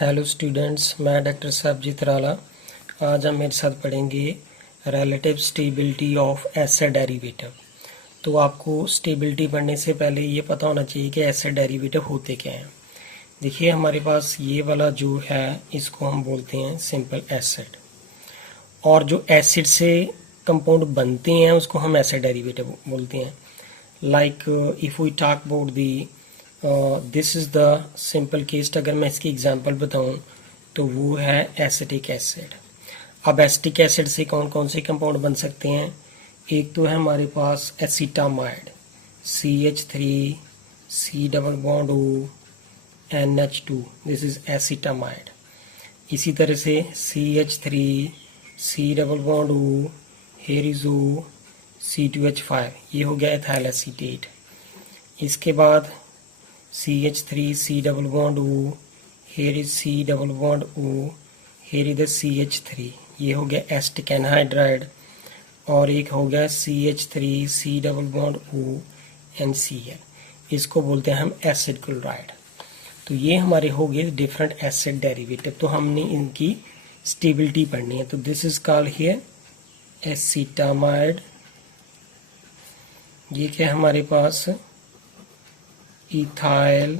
Hello students, मैं doctor साहबजीत राला। आज हम मेरे साथ पढ़ेंगे relative stability of acid derivative. तो आपको स्टेबिलिटी पढ़ने से पहले ये पता होना चाहिए कि एसिड डेरिवेटिव होते क्या हैं। देखिए, हमारे पास ये वाला जो है इसको हम बोलते हैं सिंपल एसिड, और जो एसिड से कंपाउंड बनते हैं उसको हम एसिड डेरिवेटिव बोलते हैं। Like if we talk about the this is the simple case. अगर मैं इसकी एग्जांपल बताऊं तो वो है एसिटिक एसिड। अब एसिटिक एसिड से कौन कौन से कंपाउंड बन सकते हैं? एक तो है हमारे पास acetamide, CH3 C double bond O NH2, this is acetamide. इसी तरह से CH3 C double bond O, here is O C2H5, ये हो गया एथाइल एसीटेट। इसके बाद CH3 C double bond O, here is C double bond O, here is the CH3, ये हो गया एसिटिक एनहाइड्राइड। और एक हो गया CH3 C double bond O NCl, इसको बोलते हैं हम एसिड क्लोराइड। तो ये हमारे हो गए डिफरेंट एसिड डेरिवेटिव। तो हमने इनकी स्टेबिलिटी पढ़नी है। तो this is called here acetamide. ये क्या है हमारे पास? Ethyl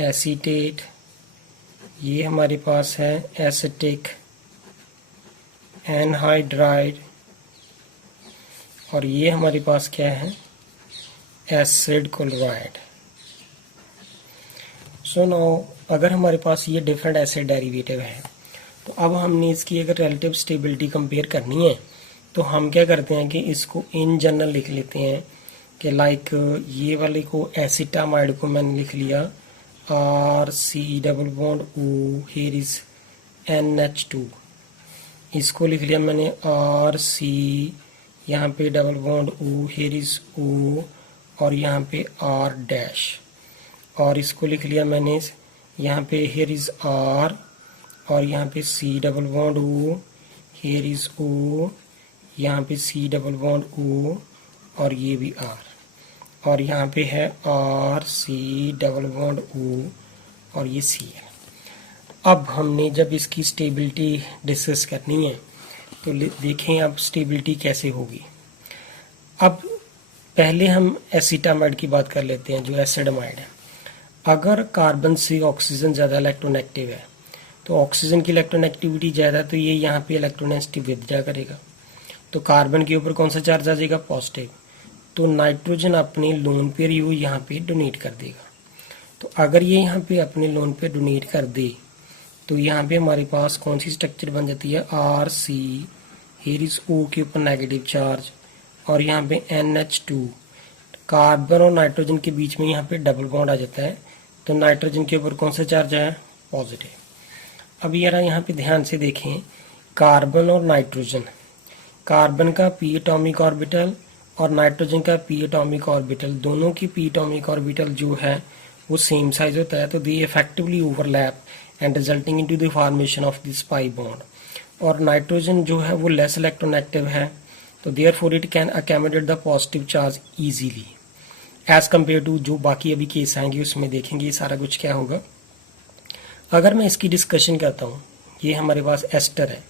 acetate. ये हमारे पास है एसिटिक एनहाइड्राइड। और ये हमारे पास क्या है? Acid chloride. सो नाउ अगर हमारे पास ये डिफरेंट एसिड डेरिवेटिव है तो अब हमने इसकी अगर रिलेटिव स्टेबिलिटी कंपेयर करनी है तो हम क्या करते हैं कि इसको इन जनरल लिख लेते हैं कि लाइक ये वाले को एसिटामाइड को मैंने लिख लिया RC double bond O, here is NH2। इसको लिख लिया मैंने RC, यहाँ पे double bond O, here is O, और यहाँ पे R डैश। और इसको लिख लिया मैंने यहाँ पे here is R, और यहाँ पे C double bond O, here is O, यहाँ पे C डबल बॉन्ड O, और ये भी R, और यहाँ पे है RC डबल बॉन्ड O, और ये Cl। अब हमने जब इसकी स्टेबिलिटी डिस्कस करनी है तो देखें अब स्टेबिलिटी कैसे होगी। अब पहले हम एसिटामाइड की बात कर लेते हैं जो एसिडामाइड है। अगर कार्बन से ऑक्सीजन ज़्यादा इलेक्ट्रोनेगेटिव है तो ऑक्सीजन की इलेक्ट्रोनेगेटिविटी ज़्यादा, तो ये यहाँ पे इलेक्ट्रोनेगेटिव विदड्रा करेगा। तो कार्बन के ऊपर कौन सा चार्ज आ जाएगा? पॉजिटिव। तो नाइट्रोजन अपने लोन पेयर यू यहाँ पे डोनेट कर देगा। तो अगर ये यहाँ पे अपने लोन पेयर डोनेट कर दे तो यहाँ पे हमारे पास कौन सी स्ट्रक्चर बन जाती है? RC, here is O के ऊपर नेगेटिव चार्ज, और यहाँ पे NH2। कार्बन और नाइट्रोजन के बीच में यहाँ पे डबल बॉन्ड आ जाता है, तो नाइट्रोजन के ऊपर कौन सा चार्ज है? पॉजिटिव। अब यार यहाँ पे ध्यान से देखें, कार्बन और नाइट्रोजन, कार्बन का p एटॉमिक ऑर्बिटल और नाइट्रोजन का p एटॉमिक ऑर्बिटल, दोनों की p एटॉमिक ऑर्बिटल जो है वो सेम साइज होता है। तो they effectively overlap and resulting into the formation of this pi bond. और नाइट्रोजन जो है वो लेस इलेक्ट्रोनेगेटिव है, तो therefore it can accommodate the positive charge easily as compare to जो बाकी अभी केस आएंगे उसमें देखेंगे ये सारा कुछ क्या होगा। अगर मैं इसकी डिस्कशन करता हूँ, ये हमारे पास एस्टर है,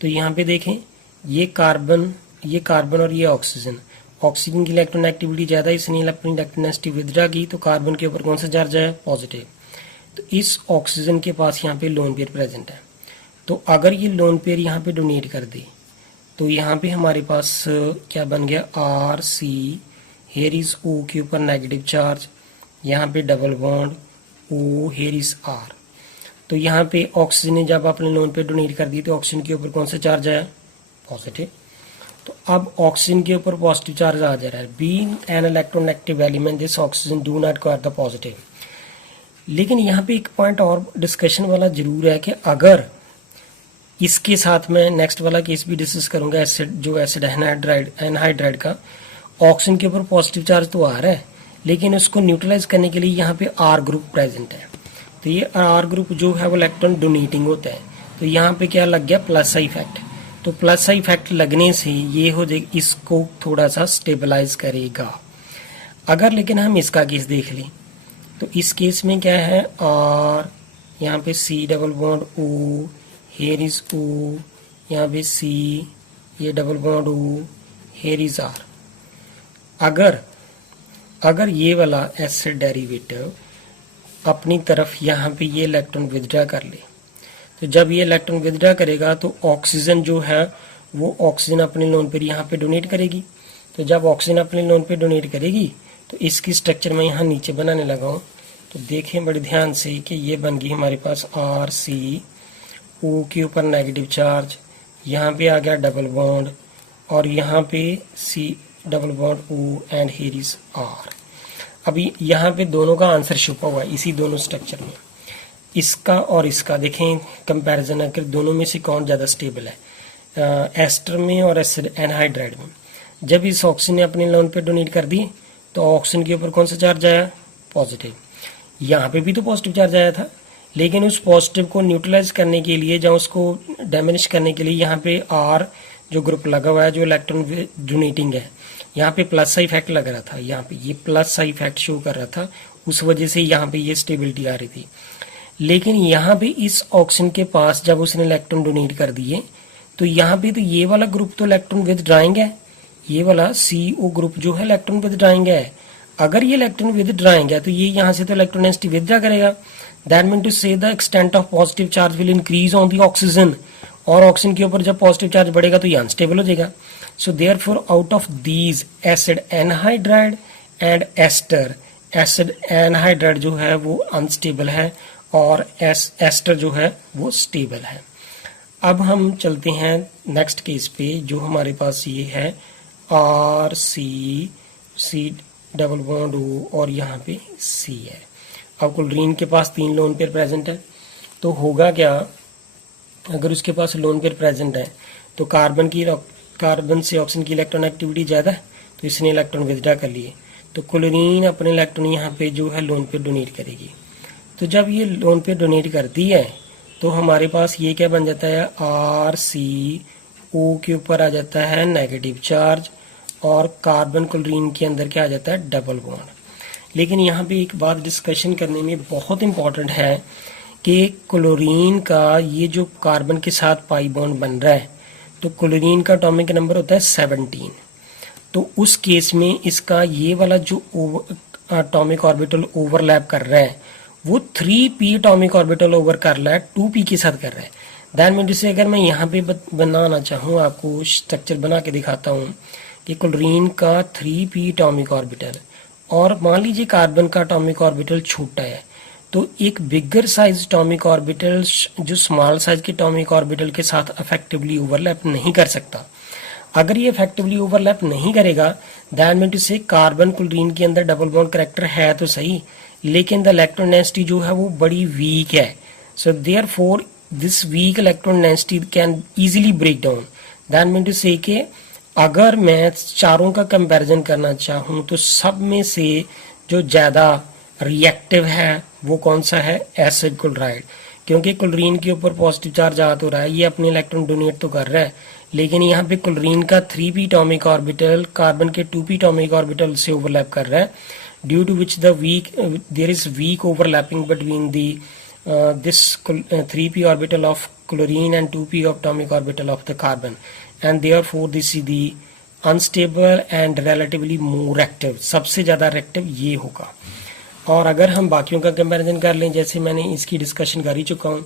तो यहाँ पे देखें ये कार्बन और ये ऑक्सीजन। ऑक्सीजन की इलेक्ट्रोनेगेटिविटी ज़्यादा, इसने अपनी इलेक्ट्रोनेगेटिविटी विदड्रा की, तो कार्बन के ऊपर कौन सा चार्ज है? पॉजिटिव। तो इस ऑक्सीजन के पास यहाँ पे लोन पेयर प्रेजेंट है। तो अगर ये लोन पेयर यहाँ पे डोनेट कर दे तो यहाँ पे हमारे पास क्या बन गया? RC, here is O के ऊपर नेगेटिव चार्ज, यहाँ पे double bond O, here is R। तो यहाँ पे ऑक्सीजन ने जब अपने लोन पे डोनेट कर दी तो ऑक्सीजन के ऊपर कौन सा चार्ज है? पॉजिटिव। तो अब ऑक्सीजन के ऊपर पॉजिटिव चार्ज आ जा रहा है। Being an electronegative element this oxygen do not require the positive. लेकिन यहाँ पे एक पॉइंट और डिस्कशन वाला जरूर है कि अगर इसके साथ में नेक्स्ट वाला केस भी डिस्कस करूंगा, एसिड जो एसिड एनहाइड्राइड का, ऑक्सीजन के ऊपर पॉजिटिव चार्ज तो आ रहा है लेकिन उसको न्यूट्रलाइज करने के लिए यहाँ पे R ग्रुप प्रेजेंट है। तो ये R ग्रुप जो है वो इलेक्ट्रॉन डोनेटिंग होता है, तो यहाँ पे क्या लग गया? Plus I effect. तो प्लस आई इफेक्ट लगने से ये हो जाएगा, इसको थोड़ा सा स्टेबलाइज करेगा। अगर लेकिन हम इसका केस देख लें तो इस केस में क्या है? R यहाँ पे C double bond O, here is O, यहाँ पे C, ये double bond O, here is R। अगर ये वाला एसिड डेरिवेटिव अपनी तरफ यहाँ पे ये इलेक्ट्रॉन विथड्रा कर ले, तो जब ये इलेक्ट्रॉन विथड्रा करेगा तो ऑक्सीजन जो है वो ऑक्सीजन अपने लोन पर यहाँ पे डोनेट करेगी। तो जब ऑक्सीजन अपने लोन पे डोनेट करेगी तो इसकी स्ट्रक्चर मैं यहाँ नीचे बनाने लगा हूँ। तो देखें बड़े ध्यान से कि ये बन गई हमारे पास RCO के ऊपर नेगेटिव चार्ज, यहाँ पे आ गया डबल बॉन्ड और यहाँ पे C double bond O and here is R। अभी यहाँ पे दोनों का आंसर छुपा हुआ है इसी दोनों स्ट्रक्चर में, इसका और इसका। देखें कंपैरिजन अगर दोनों में से कौन ज़्यादा स्टेबल है, एस्टर में और एसिड एनहाइड्राइड में। जब इस ऑक्सीजन ने अपने लोन पे डोनेट कर दी तो ऑक्सीजन के ऊपर कौन सा चार्ज आया, पॉजिटिव। यहाँ पे भी तो पॉजिटिव चार्ज आया था, लेकिन उस पॉजिटिव को न्यूट्रलाइज करने के लिए या उसको डैमेज करने के लिए यहाँ पे R जो ग्रुप लगा हुआ है जो इलेक्ट्रॉन डोनेटिंग है, यहाँ पे प्लस सा इफेक्ट लग रहा था, यहाँ पे ये प्लस सा इफेक्ट शो कर रहा था, उस वजह से यहाँ पे ये स्टेबिलिटी आ रही थी। लेकिन यहाँ पे इस ऑक्सीजन के पास जब उसने इलेक्ट्रॉन डोनेट कर दिए तो यहाँ पे तो ये वाला ग्रुप तो इलेक्ट्रॉन विथड्राइंग है, ये वाला CO ग्रुप जो है इलेक्ट्रॉन विथड्राइंग है। अगर ये इलेक्ट्रॉन विथड्राइंग है तो ये यहाँ से तो इलेक्ट्रॉन डेंसिटी विथड्रा करेगा। दैट मीन टू से the extent of positive charge will increase on the oxygen, और ऑक्सीजन के ऊपर जब पॉजिटिव चार्ज बढ़ेगा तो ये अनस्टेबल हो जाएगा। So therefore out of these acid anhydride and ester, acid anhydride जो है वो अनस्टेबल है और एस्टर जो है वो स्टेबल है। अब हम चलते हैं नेक्स्ट केस पे, जो हमारे पास ये है C डबल बॉन्ड O और यहाँ पे C है। अब क्लोरीन के पास 3 लोन पेयर प्रेजेंट है, तो होगा क्या, अगर उसके पास लोन पेयर प्रेजेंट है तो कार्बन से ऑक्सीजन की इलेक्ट्रॉन एक्टिविटी ज़्यादा है, तो इसने इलेक्ट्रॉन विथड्रा कर लिए, तो क्लोरीन अपने इलेक्ट्रॉन यहाँ पे जो है लोन पेयर डोनेट करेगी। तो जब ये लोन पेयर डोनेट करती है तो हमारे पास ये क्या बन जाता है, RCO के ऊपर आ जाता है नेगेटिव चार्ज और कार्बन क्लोरीन के अंदर क्या आ जाता है, डबल बॉन्ड। लेकिन यहाँ पे एक बात डिस्कशन करने में बहुत इंपॉर्टेंट है कि क्लोरीन का ये जो कार्बन के साथ पाई बॉन्ड बन रहा है, तो क्लोरीन का एटॉमिक नंबर होता है 17। तो उस केस में इसका ये वाला जो एटॉमिक ऑर्बिटल ओवरलैप कर रहा है वो 3p एटॉमिक ऑर्बिटल ओवर कर रहा है 2p के साथ कर रहा है। दैट मीन से अगर मैं यहाँ पे बनाना चाहूँ, आपको स्ट्रक्चर बना के दिखाता हूँ कि क्लोरीन का 3p एटॉमिक ऑर्बिटल और मान लीजिए कार्बन का एटॉमिक ऑर्बिटल छोटा है, तो एक बिगर साइज एटॉमिक ऑर्बिटल जो स्मॉल साइज के एटॉमिक ऑर्बिटल के साथ इफेक्टिवली ओवरलैप नहीं कर सकता। अगर ये इफेक्टिवली ओवरलैप नहीं करेगा, दैट मीन टू से कार्बन क्लोरीन के अंदर डबल बॉन्ड कैरेक्टर है तो सही, लेकिन द इलेक्ट्रॉन डेंसिटी जो है वो बड़ी वीक है। So therefore this weak electron density can easily break down. That mean to say कि अगर मैं चारों का कंपैरिजन करना चाहूँ तो सब में से जो ज़्यादा रिएक्टिव है वो कौन सा है, एसिड क्लोराइड, क्योंकि क्लोरीन के ऊपर पॉजिटिव चार्ज आ तो रहा है, ये अपने इलेक्ट्रॉन डोनेट तो कर रहा है, लेकिन यहाँ पे क्लोरीन का 3p एटॉमिक ऑर्बिटल कार्बन के 2p एटॉमिक ऑर्बिटल से ओवरलैप कर रहा है, due to which there is weak overlapping between this 3p orbital of chlorine and 2p atomic orbital of the carbon, and therefore this is the unstable and relatively more active, सबसे ज़्यादा reactive ये होगा। और अगर हम बाकियों का comparison कर लें, जैसे मैंने इसकी डिस्कशन कर ही चुका हूँ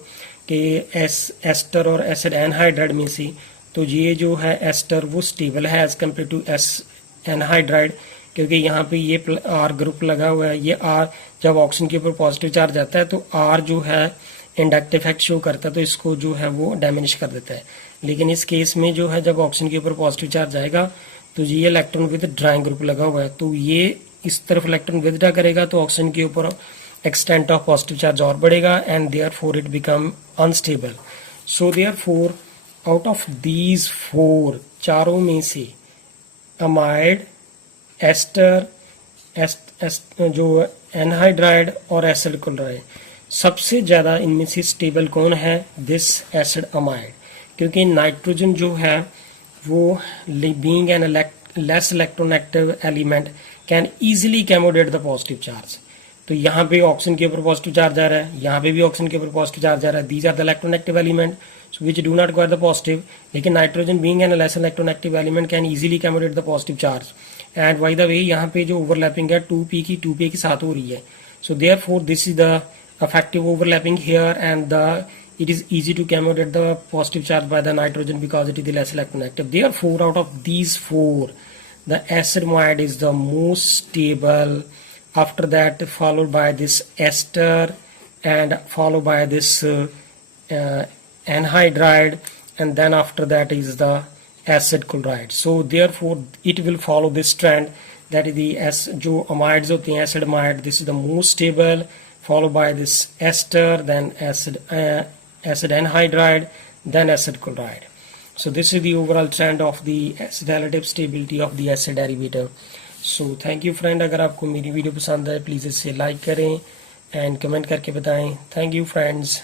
कि एस्टर और एसिड एनहाइड्राइड में से, तो ये जो है एस्टर वो स्टेबल है एज कम्पेयर टू एनहाइड्राइड, क्योंकि यहाँ पे ये R ग्रुप लगा हुआ है। ये R जब ऑक्सीजन के ऊपर पॉजिटिव चार्ज आता है तो R जो है इंडक्टिव इफेक्ट शो करता है, तो इसको जो है वो डैमेज कर देता है। लेकिन इस केस में जो है जब ऑक्सीजन के ऊपर पॉजिटिव चार्ज आएगा तो ये इलेक्ट्रॉन विद ड्राइंग ग्रुप लगा हुआ है, तो ये इस तरफ इलेक्ट्रॉन विथड्रा करेगा तो ऑक्सीजन के ऊपर एक्सटेंट ऑफ पॉजिटिव चार्ज और बढ़ेगा and therefore it become unstable. So therefore out of these 4, चारों में से अमाइड, एस्टर, जो एनहाइड्राइड और एसिड क्लोराइड, सबसे ज़्यादा इनमें से स्टेबल कौन है, दिस एसिड अमाइड, क्योंकि नाइट्रोजन जो है वो being an less electronegative element can easily accommodate the positive charge. तो यहाँ पे ऑक्सीजन के ऊपर पॉजिटिव चार्ज आ रहा है, यहाँ पे भी ऑक्सीजन के ऊपर पॉजिटिव चार्ज आ रहा है। These are the electronegative element which do not require the positive. लेकिन nitrogen being an less electronegative element can easily accommodate the positive charge. And by the way यहाँ पे जो ओवरलैपिंग है 2p के साथ हो रही है। So therefore this is the effective overlapping here, and it is easy to commute the positive charge by the nitrogen because it is the less electronegative. Therefore, out of these four, the acid amide is the most stable. After that, followed by this ester, and followed by this anhydride, and then after that is the acid chloride. So therefore, it will follow this trend, that is the जो amides होते हैं acid amide, this is the most stable, followed by this ester, then acid anhydride, then acid chloride. So this is the overall trend of the relative stability of the acid derivative. So thank you friend, अगर आपको मेरी video पसंद है please इसे like करें and comment करके बताएं। Thank you friends.